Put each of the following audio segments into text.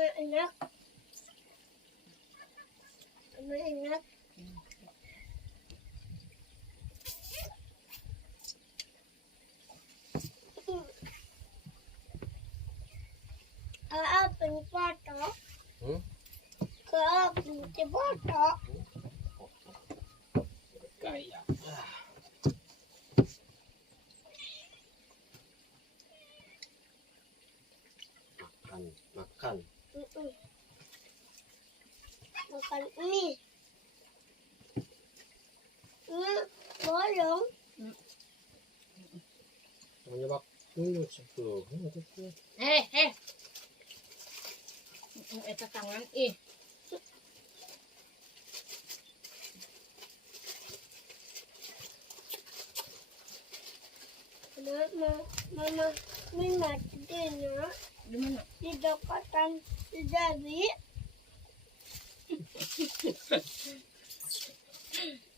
enak. Enak. Apa nih foto? Apa nih foto? Kayak makan. Makan ini. Bolong. Menyebab dulu sebelum. Eta tangan ih. Mama minat dinner Di mana? di dekatan Dewi.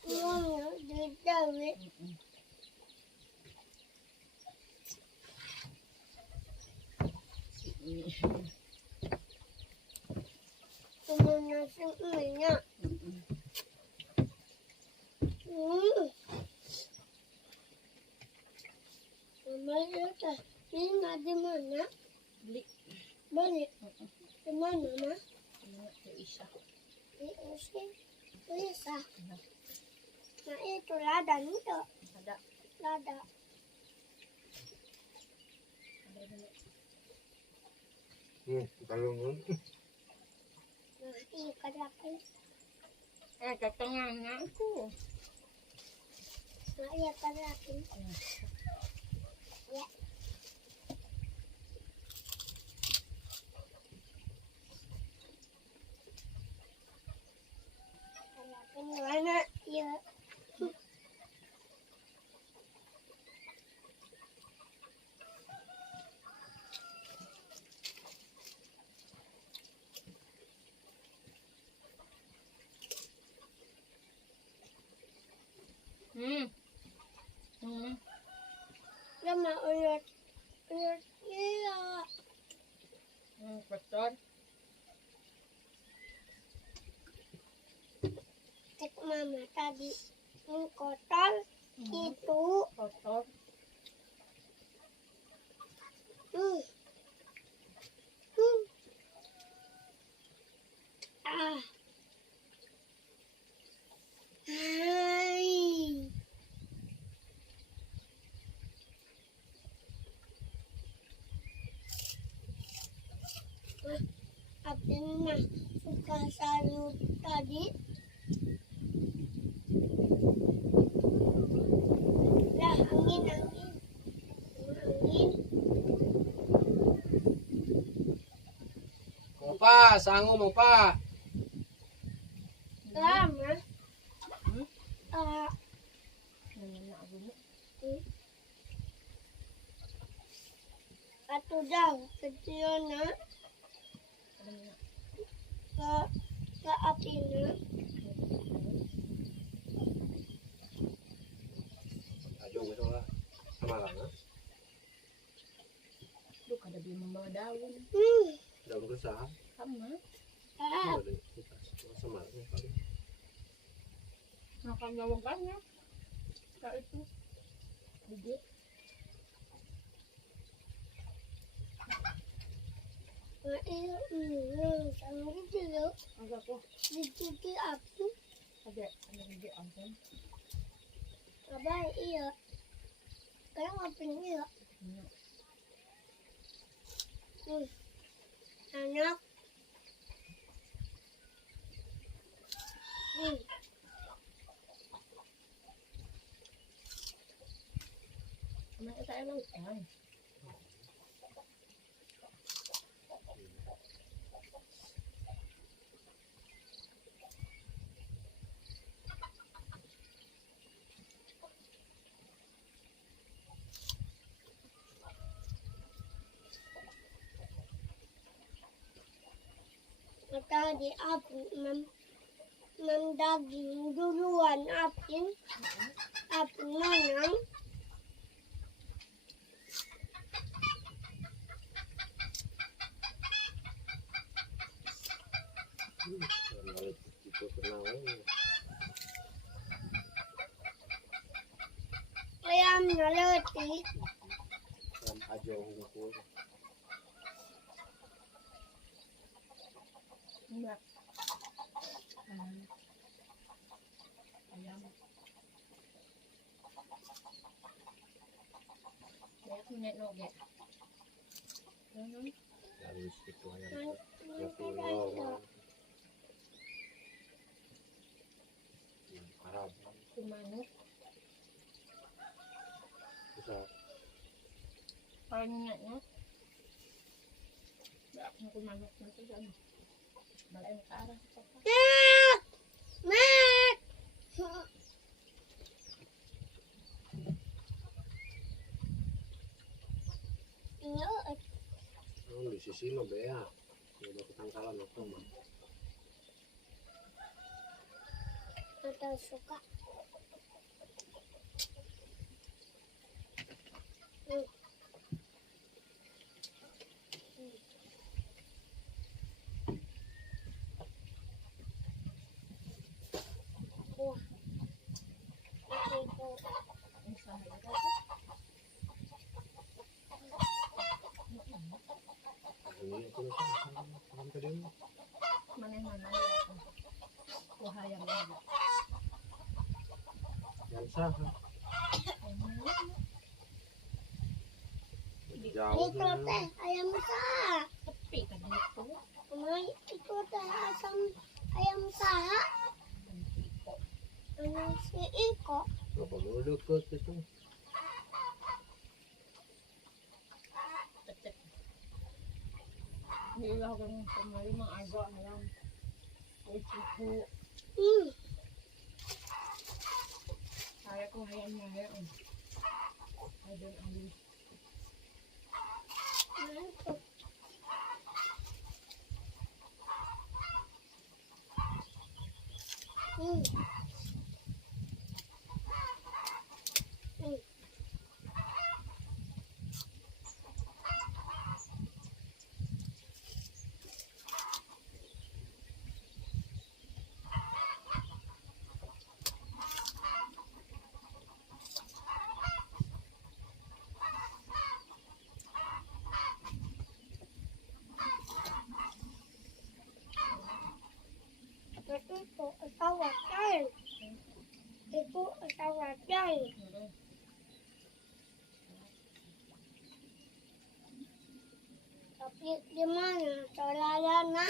Mama di Dewi. Mama nasi minyak. Mama lihat ini di mana? Beli. Beli. Di mana, Ma? Ke Isya. Di Bisa. Nah itu ladang itu. Ada. Lada. Kalau Nah ini kadakan. Ke tengahnya itu. Nah iya kadakan. Ya. Kadakan mana? Iya. Lama ulat iya. Betul. Cek mama tadi kotor itu. Kotor. Hai. Apinya suka sayur tadi. Lah angin. mau pa, sangu mau pa. Lama. Atau dah kecilnya ke apinya. Ayo gitu lah. Sama lah. Duh, kada dia membawa daun. Daun kesah. Sama. Sama kali. Makan jawabannya. Kayak itu. Gede. Sama gitu loh. Agak kok. Di api. Ada gede ampun. Apa iya? Kayak ngapain iya? Anak. Emang kita elukan. Maka di api daging duluan api nanang. Balik itu tenang aja. Ayam nalati. Kan aja ngumpul. Enggak. Ayam. Banyak minyak no ya. Harus itu ayam. Ya pulau. Arab. Kumanuk. Bisa. Kalau minyaknya. Enggak, kumanuk nanti kan. Balik ke arah. Mak. Iya, Oh, di sisi mah bea. Udah ketangkalan apa mah. kita suka. Wah. Itu. Ini itu kan tadi mah. Mana-mana ya. Wah, ayam ada. Yang sah. Jauh. Itu teh ayam sah. Sepi kan itu. Mai itu teh asam ayam sah. Anak si Iko. Apa mau deket itu? Cek. Bila kan kemarin mah agak ayam. Cukup. Saya kok ayamnya ya. Ada ambil. Mantap. Itu sawakan. Itu sawakan. Tapi di mana salalana?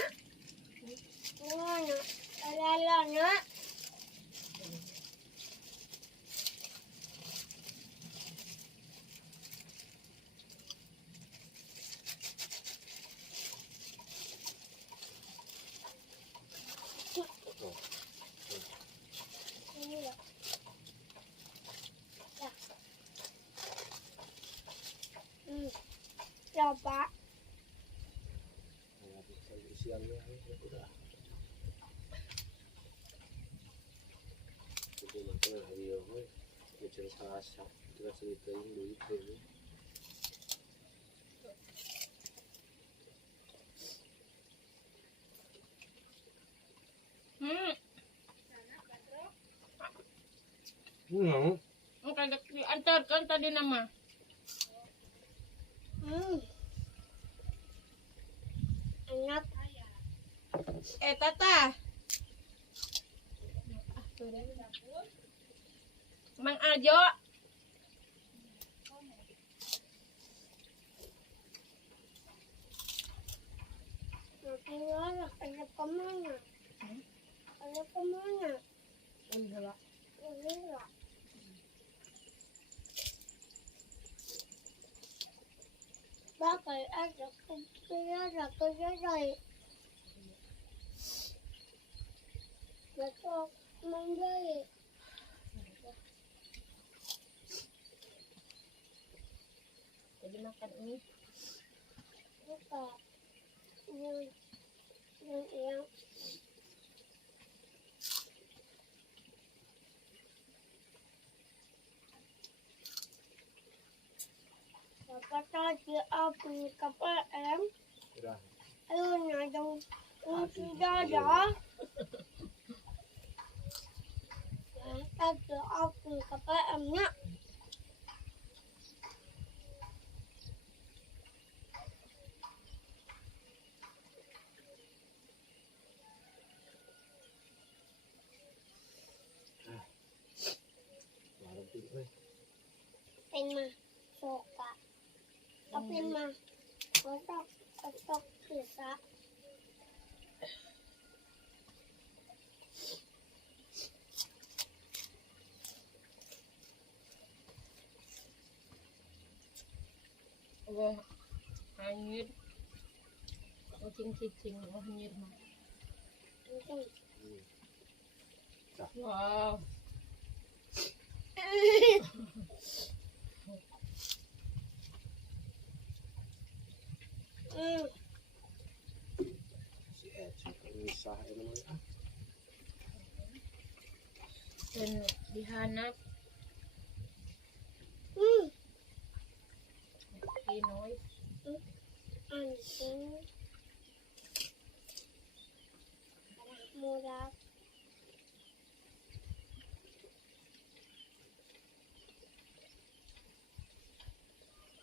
Di mana salalana? Ini ya. Ya. Coba. Isiannya udah. Itu nanti hari apa? Kecil sasa. Kita ceritain duit dulu. Kagak diantarkan tadi nama. Anak. Tata. Mang Ajo. Ada kemana? Ada kemana? Enggak. Enggak. Bakal ada kejaran. Betul, menjadi. Jadi makan ini. Buka. Yang Bapak tadi api kapal em. Udah. Ayo nadang. sudah dah. Tadi aku KPM-nya. Larang tuh, weh. Pin mah suka. Tapi mah kotok bisa. Wah, hanyut. Cicing, wah hanyut mah. Penting. Wow. Si Eci misah ini mah. Dan dihanap Pinoy. Anjing. Murah.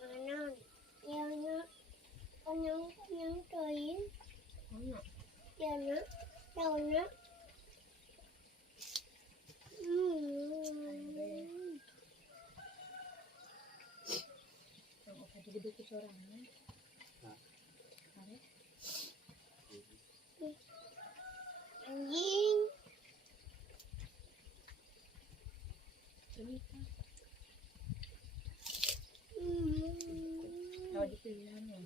Anan. Yana. Kanyang kain. Mana? Yana. Yana. Yang tadi gede ke sorangnya. Anjing. Cerita. Tahu di pilihannya.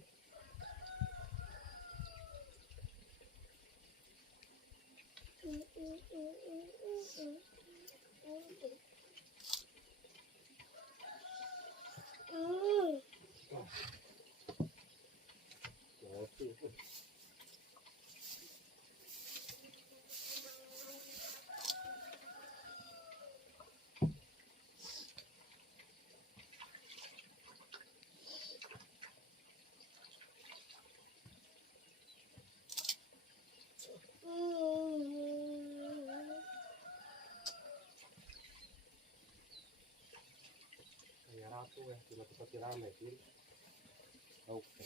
Kayak ratu ya, cuma tempat rame sih. Oke.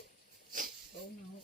Oh, mau.